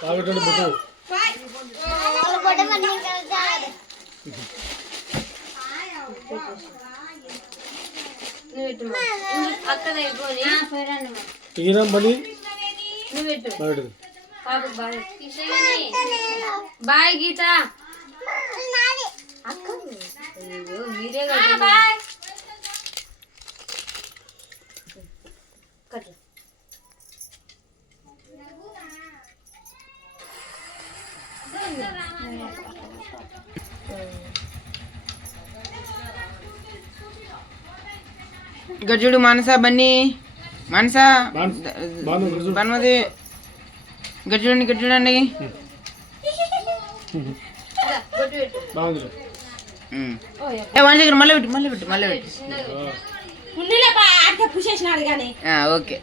తాగేటోడు బుట్టు నువ్వు పెట్టు మా. అక్కడ అయిపోయి తీరం పని నువ్వు పెట్టు తాగేటోడు పాప బాయ్. బాయ్ గీత మీరే కదా ఇక్కడ చూడు మనస బన్నీ. మనస బాను బన్మది ఇక్కడ చూడండి ఇక్కడ వన్ దగ్గర మళ్ళీ పెట్టు మళ్ళీ పెట్టు మళ్ళీ పెట్టు. ఓకే.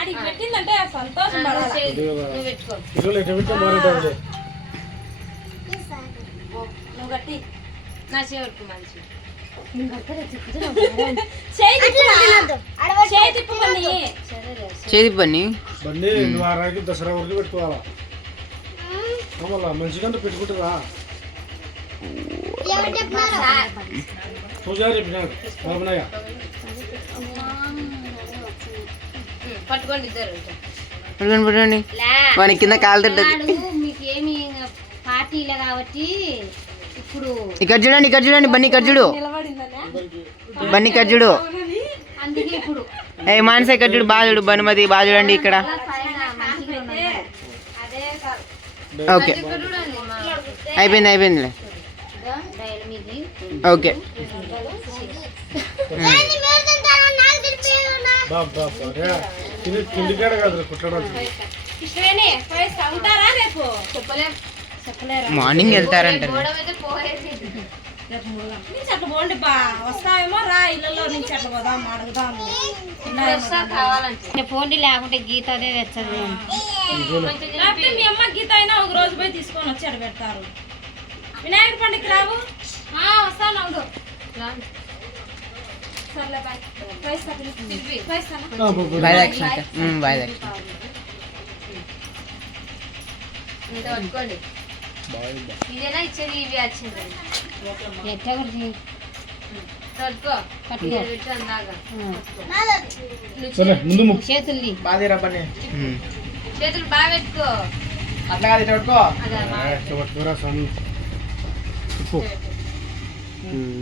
ఆడికి పెట్టిందంటే సంతోషం పడాలి. నువ్వు కట్టి. నా మంచి చేతి పని బండి నువ్వు ఆ దసరా వరకు పెట్టుకోవాలా? మంచిగా పెట్టుకుంటారా పూజారి చెప్పినాడు బాబునయ్య. పట్టుకోండి ఇద్దరు. పట్టుకోండి పట్టుకోండి. వాని కింద కాలు తింటది మీకు ఏమి పార్టీలే కాబట్టి ఇప్పుడు ఇక్కడ చూడండి ఇక్కడ చూడండి బన్నీ ఇక్కడ చూడు. బన్నీ ఇక్కడ చూడు. ఏ మానస ఇక్కడ చూడు బాగా చూడు బనుమతి బాగా చూడండి ఇక్కడ. ఓకే. అయిపోయింది అయిపోయిందిలే. ఓకే. బాబా తిండి తిండి కాడ కాదు కుట్టడం కృష్ణవేణి పైసా ఉంటారా రేపు? చెప్పలేం చెప్పలేరు మార్నింగ్ వెళ్తారంట అట్లా పోండి బా. వస్తావేమో రా ఇళ్ళలో నుంచి అట్లా పోదాం అడుగుదాం. వస్తా కావాలంటే. ఫోన్ లేకుంటే గీత అదే తెచ్చదు లేకపోతే మీ అమ్మ గీత అయినా ఒక రోజు పోయి తీసుకొని వచ్చి అక్కడ పెడతారు. వినాయక పండుగ రావు? వస్తాను ఉండు ఇదేనా ఇచ్చేది ఇవి వచ్చింది ఎట్లా ముక్కు చేతుల్ని. చేతులు బాగా పెట్టుకో. అట్లా కాదు ఇట్లా పట్టుకో. స్వామి. చెప్పు.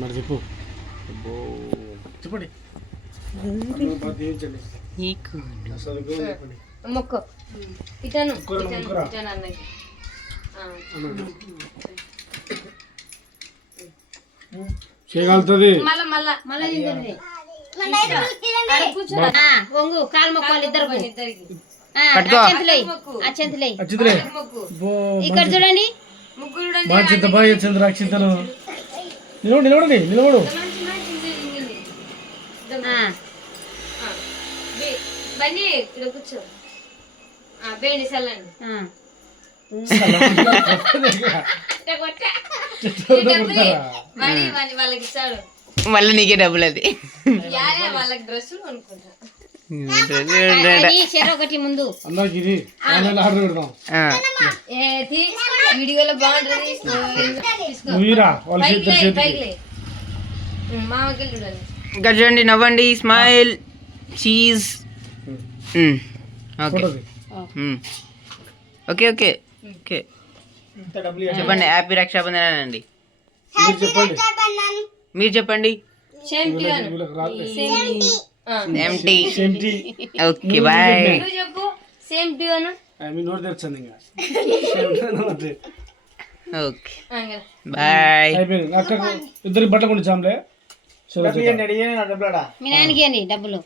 మరి చెప్పు. చెప్పండి. మొక్కు. ఇటను అన్నకి ఆ. చేయగలుగుతుంది. కాలు మొక్కాలి ఇద్దరు ఇక్కడ చూడండి. చూడండి బాగా చింత బాగా చంద్ర అక్షింతలు నిలబడు నిలబడండి నిలబడు ఆ. ఆ. ఇక్కడ కూర్చో. బేని వాళ్ళకి మళ్ళీ నీకే డబ్బులు అది. వాళ్ళకి డ్రెస్సులు ఒకటి ముందు. వీడియోలో బాగుంటుంది. చూడండి నవ్వండి smile cheese. Okay. Okay okay okay చెప్పండి హ్యాపీ రక్షాబంధన్ అండి మీరు చెప్పండి. Okay bye okay. బాయ్ ఇద్దరికి బట్టలు మీ నాన్నకి అండి డబ్బులు.